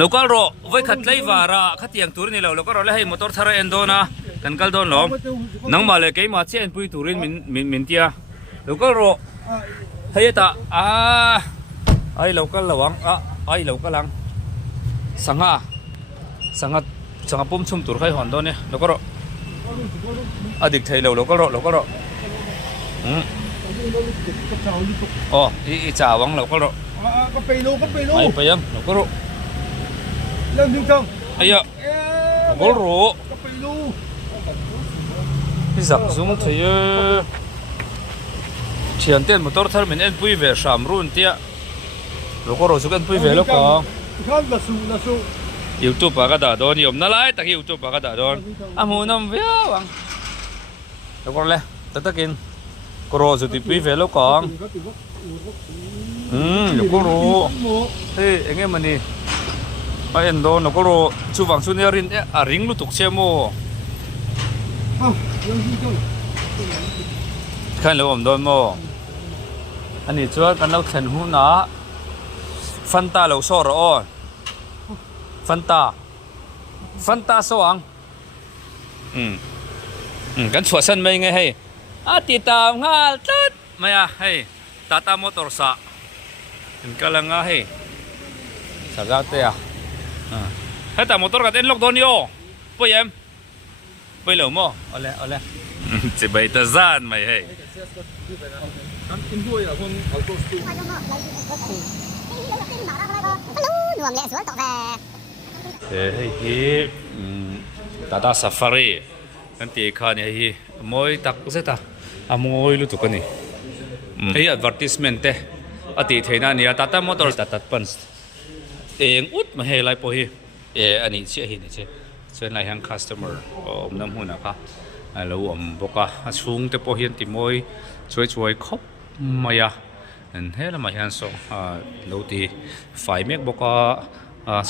local ro voi khat lei wara khatiang tur ni lo local ro le hei motor thara endona kan kal don lo nang ma le ke ma chen pui turin min tia local ro hei ta ai local lawang ai local lang sanga pum chum tur khai hon don ne local ro adik thei lo local ro i chawang local ro có pì luôn ai pa yang local ro lên đi không ai ya local ro có pì luôn cái giặc zoom thấy thiền tiền motor thar mình en pui về sàm run tia local ro chúng en pui về lúc có không là su YouTube pa ka da don yom na lai tak YouTube pa ka da don amu nam via wang local le tatakin koro zu ti pui về lúc có local ro hey anh em mình đi ai en do local ro chu wang chu ne rin a ring lu tuk che mo khan lo om don mo ani chuan kan lo thlen hu na fanta lo so ro Fanta soang kan chua san mai nge hei ti tam ngal tat maya hei Tata Motors sa kalanga hei saga te hei ta motor ka ten lok don yo poi em poi lo mo ole chỉ bay ta gian mày hei hi Tata Safari kan ti kha ni hi moi tak zeta amoi lu tu kan ni hi advertisement te ati theina ni Tata Motors Tata Punch eng ut ma he lai po hi ani che hi ni che chen lai hang customer om nam huna kha alo om boka chung te po hian ti moi chuai khop maya en he la ma hian so lo ti fai mek boka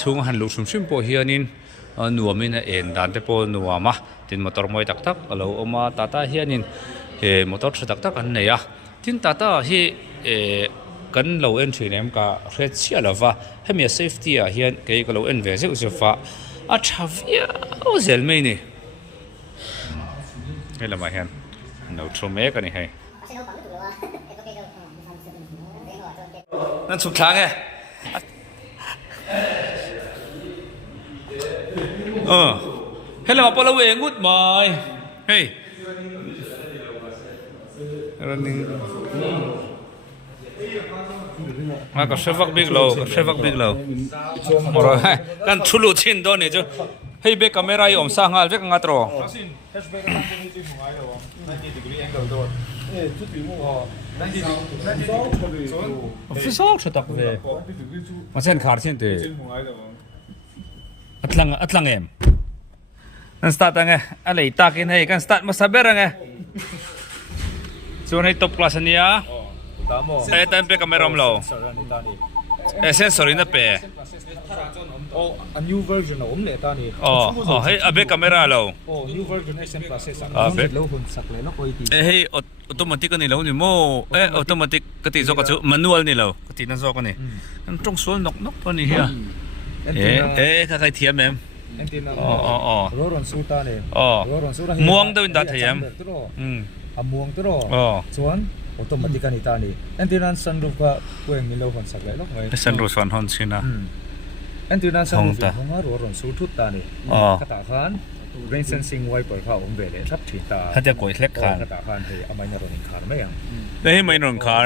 chung han lu sum po hianin nuamin en dan te po nuama tin motor moi tak alo oma tata hianin he motor tak an nei a tin tata hi kan lo en thinem ka red sia lova hemia safety a hian ke ka lo en ve se fa a thavia o zel mai ni he la ma hian no thome ka ni hai nan chuk thang e hello Apollo we good my hey running ma ka sevak big low moro kan thulu chin do ni chu hey be camera yom sa ngal vek ngatro official setup ve ma chen khar chen te atlang em kan start ang alei takin hei kan start ma saber ang chuan hei top class ania time pe camera lo sensor in pe a new version of le ta ni hei abe camera lo new version SM plus be lo hun sak le no koi ti hei automatic ni lo ni mo automatic ka ti zo ka chu manual ni lo ka ti na zo ka ni ang trong sol nok pa ni hia ka kai thiam em ro ron su ta ne ro ron su ra muang do in da thiam a muang to ro chuan automatic ani ta ni antinan sunroof ka pueng mi lo hon sak le lo ngai sunroof son hon sina antinan sunroof honga ro ron su thut ta ni ka ta khan rain sensing wiper kha om ve le thap thi ta hatia koi thlek khan ka ta khan he amai na ron khar mai ang nei mai ron khar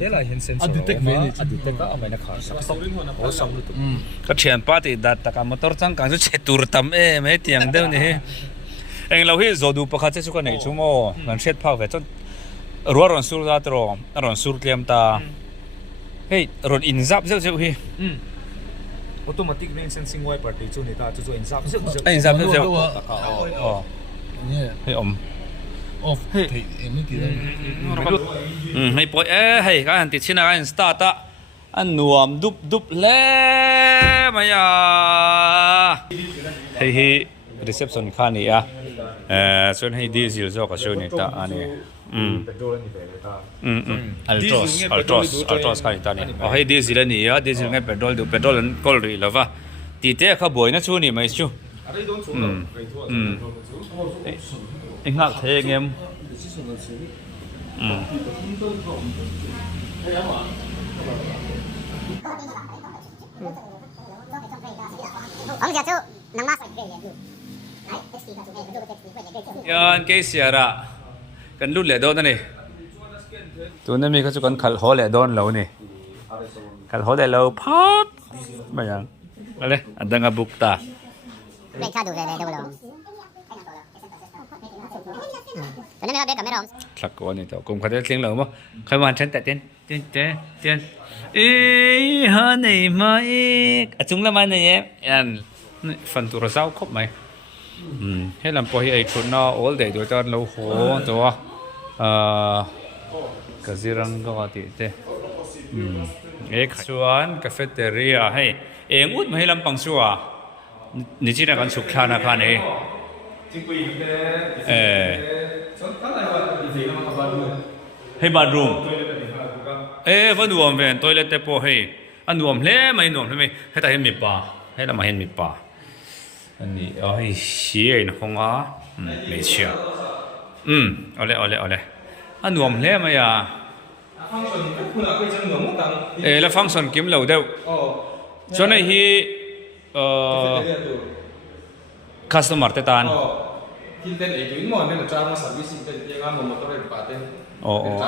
he la hin sensor detect ka amai na khar sak o sam lu tu ka thian pa ti dat ta ka motor chang ka chu chetur tam me tiang de ni eng lo hi zodu pakha che chu ka nei chu mo man shet phak ve chon ron sur da tro ron sur tlem ta hey ron in zap zeu hi automatic rain sensing wiper ti chu ni ta chu in zap zeu hey om off hey ni ti hey poi hey ka han ti china ka start ta an nuam dup le maya hey reception khani a ส่วนให้ดีซิลก็ช่วยนี่ตาอันนี้เป็นโดนนี่เลยตาอัลตรอสกันตานี่เอาให้ดีซิลนี่ดีซิลไงเป็นโดลก็รีแล้วว่าตีเตะเขาบ่อยนะช่วงนี้ไม่ช่วยไอ้หักเทงเงี้ยยันเกษียระกันรุ่นเหล่าโดนนั่นนี่ตัวนั้นมีเขาจะกันขัดหัวเหล่าโดนเรานี่ขัดหัวแต่เราพัดไม่ยังอะไรอันดังกับบุกตาไม่ข้าดูเลยดูเราตอนนี้ไม่เอาเด็กกับไม่ร้องสักวันนี้ตัวกลุ่มเขาจะเสียงเหล่ามั้งใครวันฉันแต่เต้นเอ้ยฮะนี่มาอีกจุงละมันเนี่ยอันฟันตัวเราเศร้าครบไหมให้ลำพอให้ไอ้คนน่าโอ้เด็กตัวตอนเราโหตัวกระซิรังก็ว่าติเต้เอกชวนคาเฟ่เตอรี่ให้เองอุดมาให้ลำปังชัวนี่จีน่ากันสุขชานาคานี่ให้บาร์รูมวันดูอมเวนตัวเล็กแต่พอให้อันดูอมเล่ไม่ดูอมไม่ให้ตาเห็นมีป่าให้ตามาเห็นมีป่าอันนี้เอาให้เสียนะคงอ่ะไม่เชื่อเอาเลยอันดูอมเล่ไม่อะแล้วฟังส่วนกิมเหล่าเดียวส่วนไอ้ที่customer เตตัน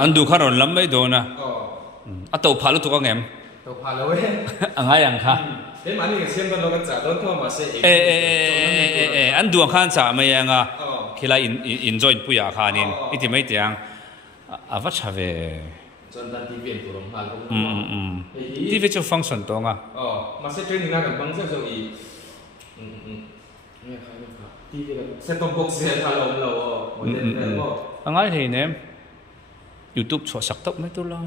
อันดูขนมล้ำไม่โดนนะตัวพาลุตุก็เงี้ยตัวพาแล้วเว้ยอะไรอย่างค่ะเฮ้ยมันนี่เชื่อมกันเราก็จะโดนทั่วมาเสียอันดูข้างจ่าไม่ยังอ่ะคิดว่าenjoy ปุยอาคานินอีที่ไม่เตียงวัชเวจนตันที่เปลี่ยนตัวลงมาลงที่เป็นจุดฟังส่วนตรงอ่ะมาเซ็ตเทรนนิ่งกันบางเส้นส่วนอีเนี่ยใครนะครับที่เป็นเส้นตรงปกเสียคาร์ลงเราวันเด็ดก็ง่ายทีเนี่ย YouTube ชัวร์สักตับไม่ตัวละ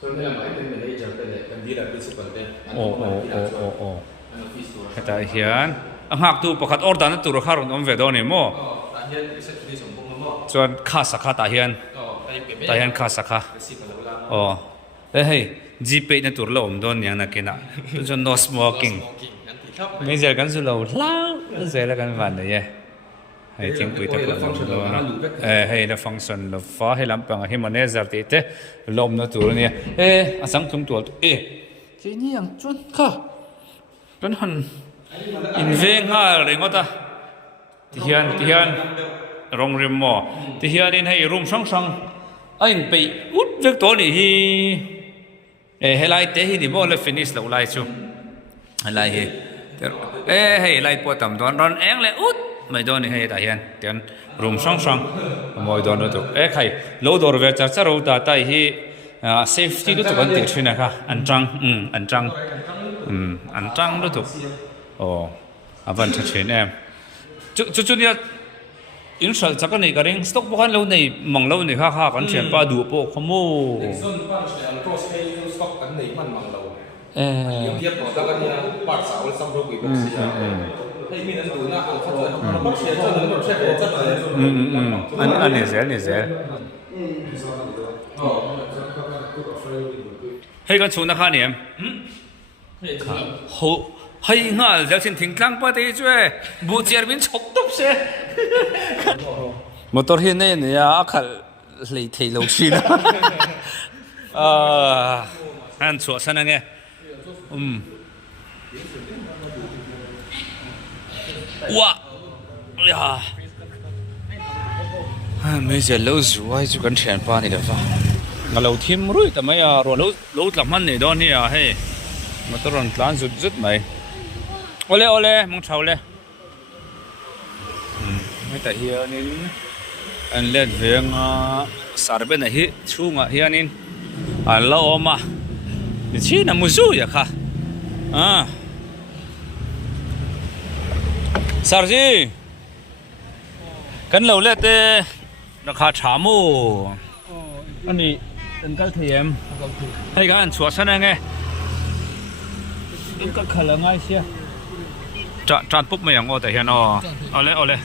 จนที่เราไม่เป็นอะไรจะเป็นกันดีแบบเป็นสุดเป็นโอ้แต่เฮียนหากตัวประคัดออร์ดานตัวราคาลงน้ำเวดอนนี่มั้งจนค่าสักตาเฮียนค่าสักเฮ้ยจีเปย์นั่นตัวเราโดนอย่างนั้นกินอ่ะจน no smoking ไม่เจอกันสุดเราล้าเจอแล้วกันวันเดียวให้ทิ้งไปแต่ก่อนนะให้เราฟังส่วนเราฟ้าให้ลำปังให้มันเนี่ยจะติดเตะลมนั่นตัวเนี่ยสังคมตัวที่นี่ยังจนค่ะจนหันอินเวงฮะเรื่องอะไรที่เฮียนโรงเรียนหมอที่เฮียนให้รูมช่างไอ้ไปอุดเรื่องตัวนี้ให้ไล่เตะให้ดีบ่เลยฟินิชแล้วไล่ชูไล่ให้ไล่ปวดต่ำตอนร้อนเองเลยอุดไม่โดนนี่ให้ตาเฮียนเดี๋ยวรูมช่างไม่โดนตัวใครโลดอร์เวอร์จะรู้ตาที่เซฟตี้รู้ตัวกันติดชินะคะอันจังรู้ตัววันชัดเจนเองจุดนี้อินสตาจากกันนี่ก็เรื่องสต็อกบุคคลเราในมองเราในค่ากันเชียนป้าดูโปขโมเทียบกับกันเนี่ยปัดสาวซ้ำรูปอีกให้มีนั่นดูนะเขาจะเราเชียร์เจ้าหนึ่งเราเชียร์เจ้าหนึ่งอันนี้เสียให้กันชูนะคะเนี่ยให้ง่ายแล้วฉันทิ้งกลางประเทศช่วยบูเจียร์บินฉกตุ๊บเสียมอเตอร์เฮนเนี่ยขัดเลยเทลชีนะอันชัวร์ซะนะไงว้าไม่ใช่เราสู้ไอ้จุกันเชียนป้านี่เด้อฟ้าเราทีมรู้แต่ไม่เราหลับมันนี่ดอนนี่ให้มาตรอนร้านสุดๆไหมโอเล่มึงเช่าเลยไม่แต่เฮียนี่อันเล็ดเวียงสารเป็นอะไรชูงเฮียนี่อันละอมาดิฉันน่ะมุซูอย่าค่ะสารจีกันเราเล็ดราคาชามูอันนี้เป็นกระเทียมให้กันชัวร์ซะนะไงก็ขลังง่ายเชียจานปุ๊บไม่อย่างแต่เห็นเอาเลย